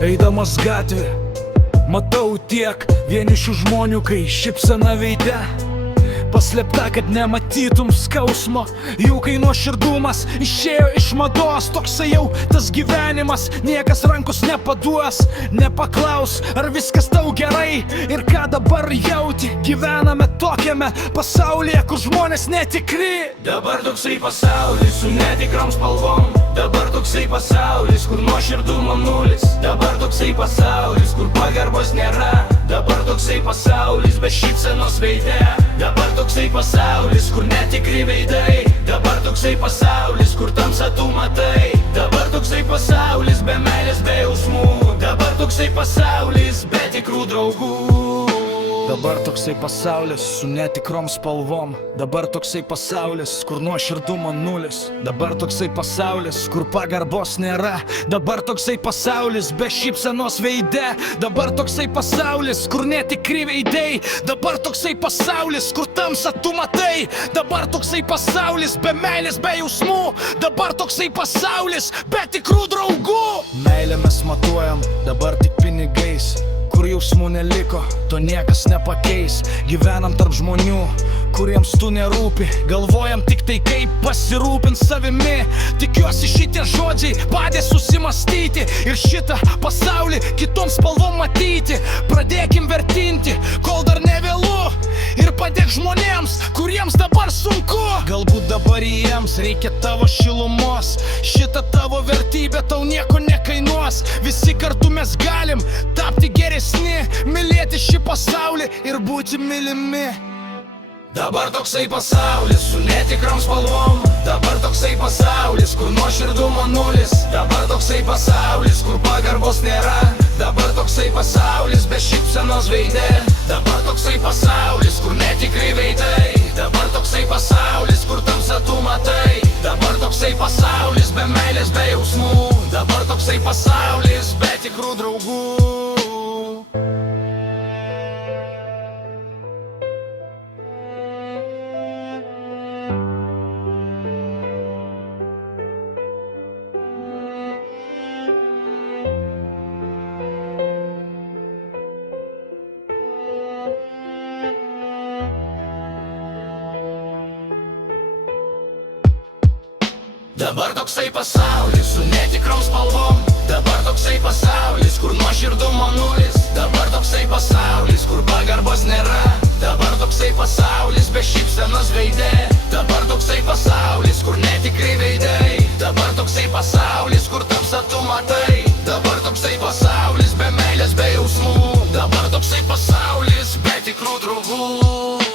Eidamas gatvė, matau tiek vienišių žmonių, kai šypsena veide paslėpta, kad nematytum skausmo jų, kai nuoširdumas išėjo iš mados. Toksai jau tas gyvenimas, niekas rankos nepaduos, nepaklaus, ar viskas tau gerai ir ką dabar jauti. Gyvename tokiame pasaulyje, kur žmonės netikri. Dabar toksai pasaulis su netikrom spalvom. Dabar toksai pasaulis, kur nuoširdumo nulis. Dabar toksai pasaulis, kur pagarbos nėra. Dabar toksai pasaulis be šypsenos veide. Dabar toksai pasaulis, kur netikri veidai. Dabar toksai pasaulis, kur tamsą tu matai. Dabar toksai pasaulis be meilės, be jausmų. Dabar toksai pasaulis be tikrų draugų. Dabar toksai pasaulis su netikrom spalvom. Dabar toksai pasaulis, kur nuoširdumo nulis. Dabar toksai pasaulis, kur pagarbos nėra. Dabar toksai pasaulis be šypsenos veide. Dabar toksai pasaulis, kur netikri veidai. Dabar toksai pasaulis, kur tamsą tu matai. Dabar toksai pasaulis be meilės, be jausmų. Dabar toksai pasaulis be tikrų draugų. Meilę mes matuojam dabar tik pinigais. Kur jausmų neliko, to niekas nepakeis. Gyvenam tarp žmonių, kuriems tu nerūpi. Galvojam tik tai, kaip pasirūpint savimi. Tikiuosi šitie žodžiai padės susimastyti ir šitą pasaulį kitom spalvom matyti. Pradėkim vertinti, kol dar nevėlu, ir padėk žmonėms, kuriems dabar sunku. Galbūt dabar jiems reikia tavo šilumos. Šita tavo vertybė tau nieko nekainuos. Visi kartu mes galim tapti geresni, mylėti šį pasaulį ir būti mylimi. Dabar toksai pasaulis su netikrom spalvom. Dabar toksai pasaulis, kur nuoširdumo nulis. Dabar toksai pasaulis, kur pagarbos nėra. Dabar toksai pasaulis be šypsenos veide. Dabar toksai pasaulis, kur netikri veidai. Dabar toksai pasaulis, kur tamsą tu matai. Dabar toksai pasaulis be meilės, be jausmų. Dabar toksai pasaulis be tikrų draugų. Dabar toksai pasaulis su netikrom spalvom. Dabar toksai pasaulis, kur nuoširdumo nulis. Dabar toksai pasaulis, kur pagarbos nėra. Dabar toksai pasaulis be šypsenos veide. Dabar toksai pasaulis, kur netikri veidai. Dabar toksai pasaulis, kur tamsą tu matai. Dabar toksai pasaulis be meilės, be jausmų. Dabar toksai pasaulis be tikrų draugų.